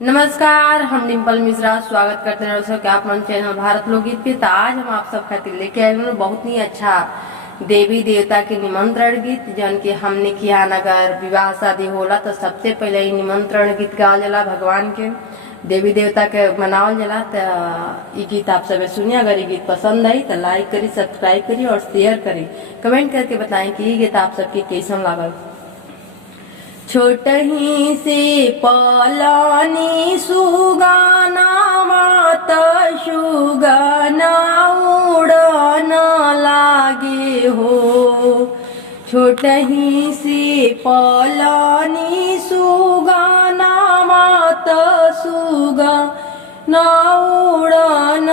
नमस्कार, हम डिम्पल मिश्रा स्वागत करते हैं दोस्तों के आप मन चैनल भारत लोकगीत पे। तो आज हम आप सब खातिर लेके आए हैं बहुत ही अच्छा देवी देवता के निमंत्रण गीत, जन के हमने किया अगर विवाह शादी होला तो सबसे पहले ही निमंत्रण गीत गावल जाला भगवान के, देवी देवता के मनावल जाला। तो ये गीत आप सब सुनिए। अगर ये गीत पसंद आई तो लाइक करी, सब्सक्राइब करी और शेयर करी। कमेंट करके बताएं कि ये गीत आप सबके कैसन लागल। छोटही से पलानी सुगाना मात सुगाना उड़न लागे हो। छोटही से पलानी सुगाना मात सुगाना उड़न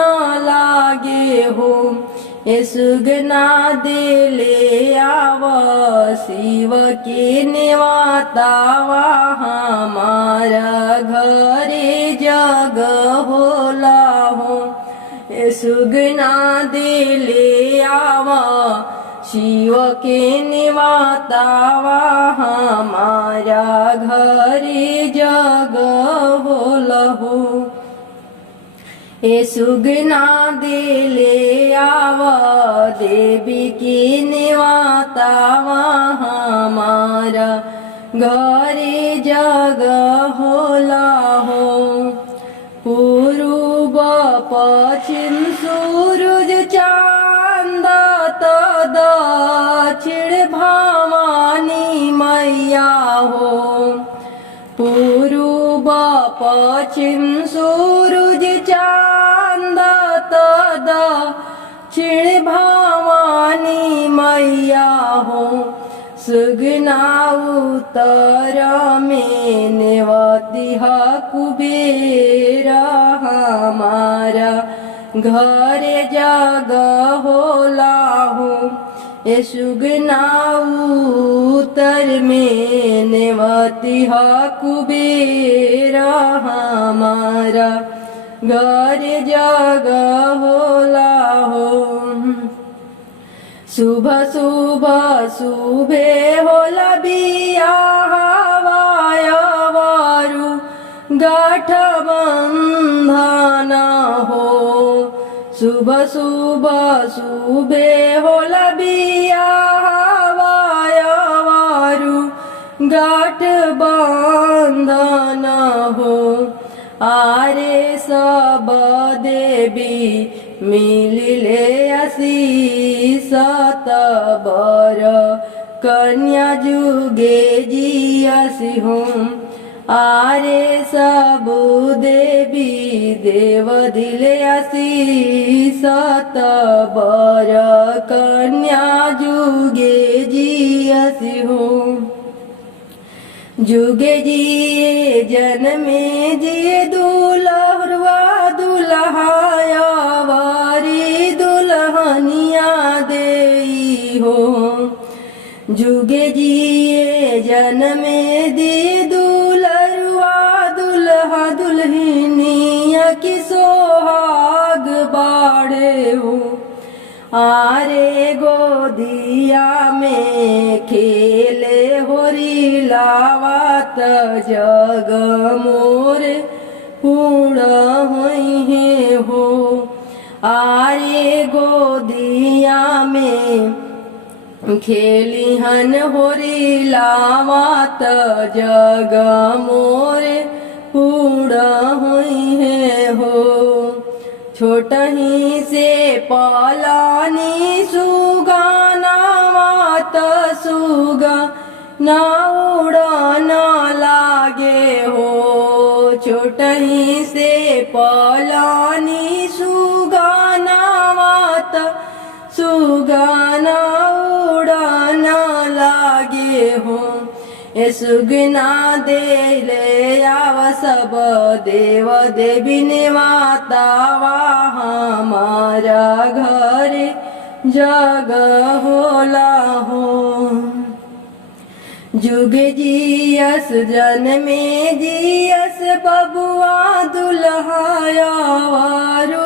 लागे हो। सुगना दिले आव शिव के नेवातावा हमारा घरे जग होला हो। सुगना दिले आव शिव के नेवातावा हमारा घरे जग होला हो। सुगना दिले आव देवी की निवातावा हमारा घरे जग होला हो। पूर्व पश्चिम सूरज चांद दक्षिण भवानी मैया हो। पूर्व पश्चिम सूरज चांद दक्षिण भवानी मैया हो। सुगना उत्तर में नेवती कुबेर हमारा घरे जग होला हो। सुगना उत्तर में नेवती कुबेर हमारा घरे जग होला हो। शुभ शुभ शुभे होला बियाह वायवरु गठ बंधन हो। शुभ शुभ शुभे होला बियाह वायवरु गठ बंधन हो। आरे सब देवी मिलिले आशीष बर कन्या जुगे जियासी होम। आरे सब देवी देव दिले आशीष बर कन्या जुगे जियासी होम। जुगे जिए जन्मे जिए दुल्हरवा दुल्हाया वारी दुल्हनिया देई हो। जुगे जिए जन्मे दिए दुल्हरवा दुल्हा दुल्हनिया की सोहाग बाड़े हो। आरे गोदिया में खेले होरी लावात जग मोर पूर्ण हुई हो। आरे गोदिया में खेली हन होरी लावात जग मोर पूर्ण हुई हो। छोटही से पलानी सुगाना मात सुगाना उड़न लागे हो। छोटही से पलानी सुगाना मात सुगाना उड़न लागे हो। सुगना देले आव सब देव देवी निवातावा हमारा घरे जग होला हो। जुग जियस जन्मे जियस बबुआ दुल्हाया वारू